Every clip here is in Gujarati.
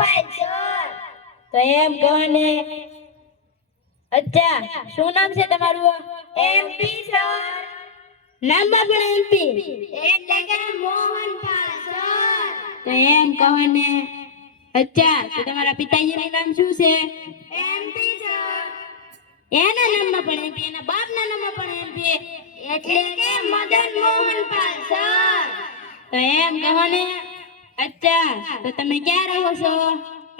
Profile sir. તો એમ કહો ને. અચ્છા, શું નામ છે તમારું? MP sir. નામમાં પણ એમપી એટલે કે મોહનપાલ સર. તો એમ કહો ને. અચ્છા, તો તમારા પિતાજીનું નામ શું છે? MP sir. એના નામમાં પણ એમપી, એના બાપના નામમાં પણ એમપી, એટલે કે મદન મોહનપાલ સર. તો એમ કહો ને. અચ્છા, તો તમે ક્યાં રહો છો?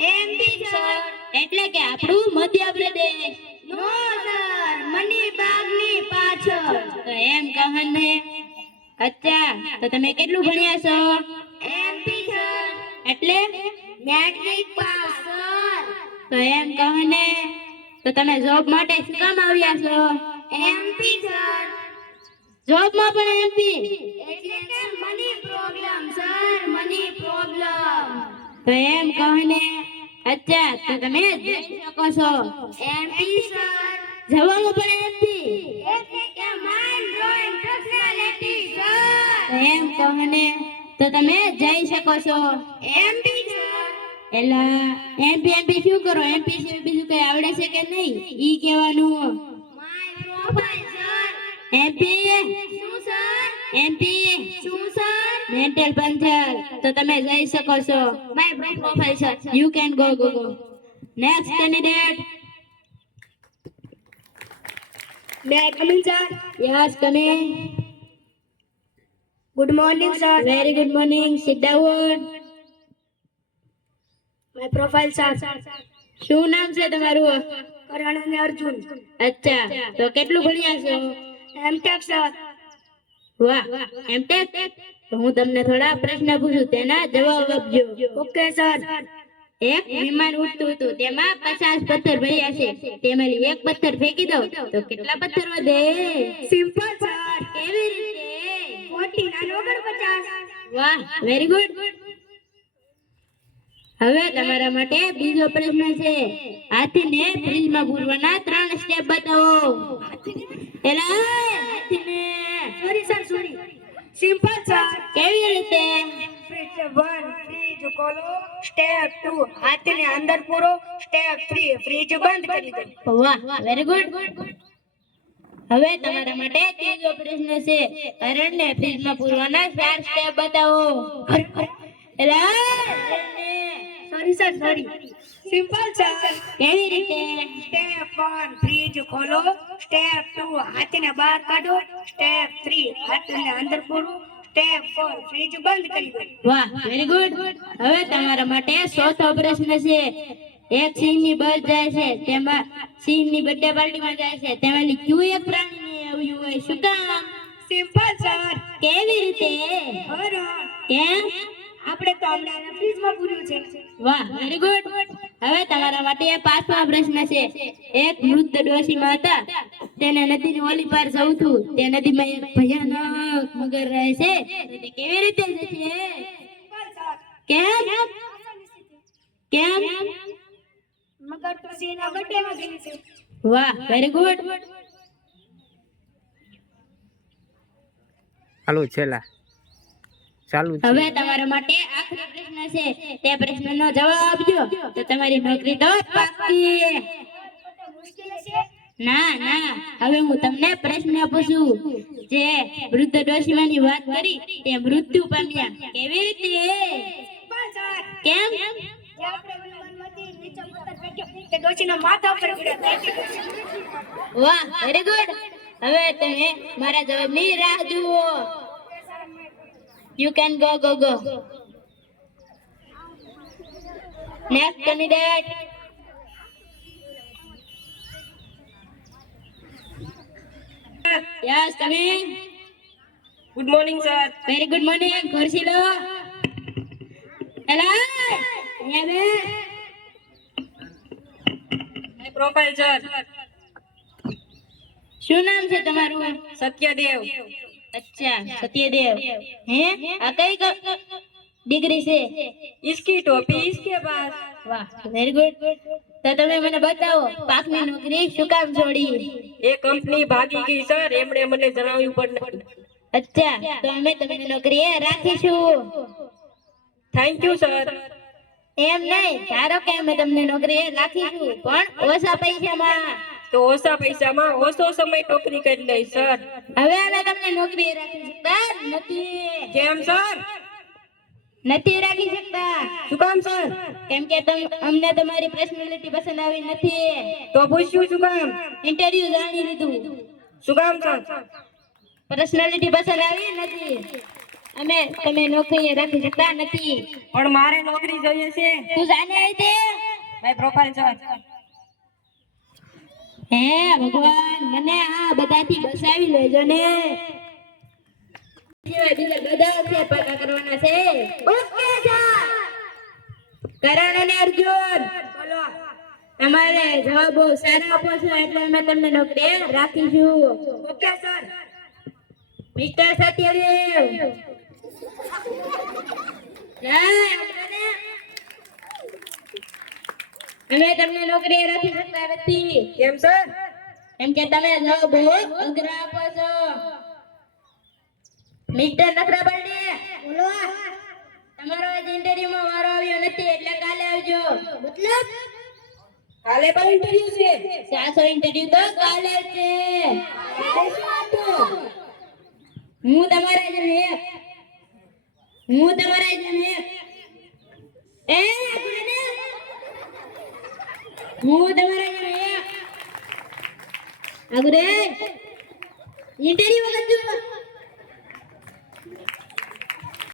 MP sir. એટલે કે આપણું મધ્યપ્રદેશ. નો સર, મનીબાગની પાછળ. તો એમ કહો ને. અચ્છા, તો તમે કેટલું ભણ્યા છો? MP sir. એટલે મેટ્રિક પાસ સર. તો એમ કહો ને. તો તમે જોબ માટે શું કામ આવ્યા છો? MP sir. જોબમાં પણ એમપી. એટલે કે money problem sir, money problem. તો એમ કહો ને. અચ્છા, તો તમે જઈ શકો છો? MP sir. જવામાં પણ એમપી. એટલે કે માઇન્ડ બ્લોઇંગ પર્સનાલિટી તો સર. એમ કહો ને. તો તમે જઈ શકો છો? MP sir. એલા એમપી શું કરો? એમપી સિવાય બીજું કઈ આવડે છે કે નહીં ઈ કહેવાનું. My profile sir. એમપી શું સર? એમપી શું સર? Mental puncture. તો તમે જઈ શકો છો? My profile sir. You can go. Next candidate. May I come in, sir? Yes, come in. Good morning, sir. Very good morning. Sit down. My profile, sir. શું નામ છે તમારું? કરણ અર્જુન. અચ્છા, તો કેટલું ભણ્યા છો? MTech, sir. વાહ, એમટેક. તો હું તમને થોડા પ્રશ્ન પૂછું, તેના જવાબ આપજો. Okay, sir. એક વિમાન ઉડતું હતું, તેમાં 50 પથ્થર ભર્યા છે. તેમાંથી એક પથ્થર ફેંકી દો તો કેટલા પથ્થર વધે? Simple, sir. કેવી રીતે? 49 વાહ, વેરી ગુડ. હવે તમારા માટે બીજો પ્રશ્ન છે. હાથીને ફ્રીજમાં પૂરવાના 3 સ્ટેપ બતાવો. એલા હાથીને. Sorry. Simple, sir. કેવી રીતે? Step 1, ફ્રીજ ખોલો. Step 2, હાથને અંદર પૂરો. Step 3, ફ્રીજ બંધ કરી દો. વાહ, વેરી ગુડ. હવે તમારા માટે ત્રીજો પ્રશ્ન છે. હરણને ફ્રીજમાં પૂરવાના 4 સ્ટેપ બતાવો. એલા હરણને. Sorry. Simple, sir. કેવી રીતે? Step 1, ફ્રીજ ખોલો. Step 2, હાથને બહાર કાઢો. Step 3, હાથને અંદર પૂરો. Step 4, ફ્રીજ બંધ કરી દો. વાહ, વેરી ગુડ. હવે તમારા માટે ચોથો પ્રશ્ન છે. એક સિંહની બસ જાય છે, તેમાં સિંહની બર્થડે પાર્ટીમાં જાય છે, તેમાંથી કયું એક પ્રાણીને આવ્યું હોય? શું કામ? Simple, sir. કેવી રીતે? હરણ. કેમ? આપણે તો હમણાં ફ્રીજમાં પૂર્યું છે. વાહ, વેરી ગુડ. હવે તમારા માટે પાંચમો પ્રશ્ન છે. એક વૃદ્ધ ડોશીમાં હતા, તેને નદીની ઓલી પાર જવું હતું. તે નદીમાં એક ભયાનક મગર રહે છે. તો તે કેવી રીતે જશે? કેમ? મગર તો સિંહના બર્થડેમાં ગઈ છે. વાહ, વેરી ગુડ. ચાલુ છે. હવે તમારા માટે આખરી પ્રશ્ન છે. તે પ્રશ્નનો જવાબ આપજો તો તમારી નોકરી તો પાક્કી. મુશ્કેલ છે. ના, હવે હું તમને પ્રશ્ન પૂછું. જે વૃદ્ધ ડોશીમાની વાત કરી તે મૃત્યુ પામ્યા, કેવી રીતે? કેમ? જે આપણે વનમાંથી નીચે પથ્થર ફેંક્યો, તે ડોશીના માથા ઉપર પડ્યો. વાહ, વેરી ગુડ. હવે તમે મારા જવાબની રાહ જુઓ. You can go. Next candidate. Yes, come in. Good morning, sir. Very good morning. ખુરશી લો. એલા અહીંયા બે. My profile, sir. શું નામ છે તમારું? સત્યદેવ. અચ્છા, સત્યદેવ. હે આ કઈ ડિગ્રી છે? इसकी टोपी इसके पास. વાહ, વેરી ગુડ. તો તમે મને બતાવો, પાકની નોકરી શું કામ છોડી? એ કંપની ભાગી ગઈ સર, એમણે મને જણાવ્યું પણ નહીં. અચ્છા, તો અમે તમને નોકરીએ રાખીશું. Thank you sir. એમ નહીં, ધારો કે અમે તમને નોકરી રાખીશું પણ ઓછા પૈસામાં. તો ઓછા પૈસામાં ઓછો સમય નોકરી કરી લઈ સર. હવે અમે તમને નોકરી રાખી શકતા નથી. કેમ સર? નથી રાખી શકતા શું કામ સર? કેમ કે અમને તમારી પર્સનાલિટી પસંદ આવી નથી. તો પૂછ્યું શું કામ? ઇન્ટરવ્યુ જાણી લીધું, શું કામ સર? પર્સનાલિટી પસંદ આવી નથી. અમે તમે નોકરી રાખી શકતા નથી. પણ મારે નોકરી જોઈએ છે. તું જાણે આવી તે? મારી પ્રોફાઇલ સર. હે ભગવાન, મને આ બધાથી બચાવી લેજો ને. બીજા બધા છે પાકા કરવાના છે. Okay sir. કરણ અને અર્જુન, બોલો. તમારે જવાબ બહુ સારા આપો છો એટલે અમે તમને નોકરી રાખીશું. Okay sir. મિસ્ટર સત્યદેવ, અમે તમને નોકરી રાખી શકતા નથી. કેમ સર? કેમ કે તમે જવાબ બહુ અઘરા આપો છો. મિસ્ટર નખરાબંડી, બોલો. તમારો આજ ઇન્ટરવ્યુમાં વારો આવ્યો નથી એટલે કાલે આવજો. મતલબ કાલે પણ ઇન્ટરવ્યુ છે. 400 ઇન્ટરવ્યુ તો કાલે છે. હું તમારા જેમ એક હું તમારા જેમ એક એ ગુરુને હું તમારા જેમ એક અગરે ઇન્ટરવ્યુ વખત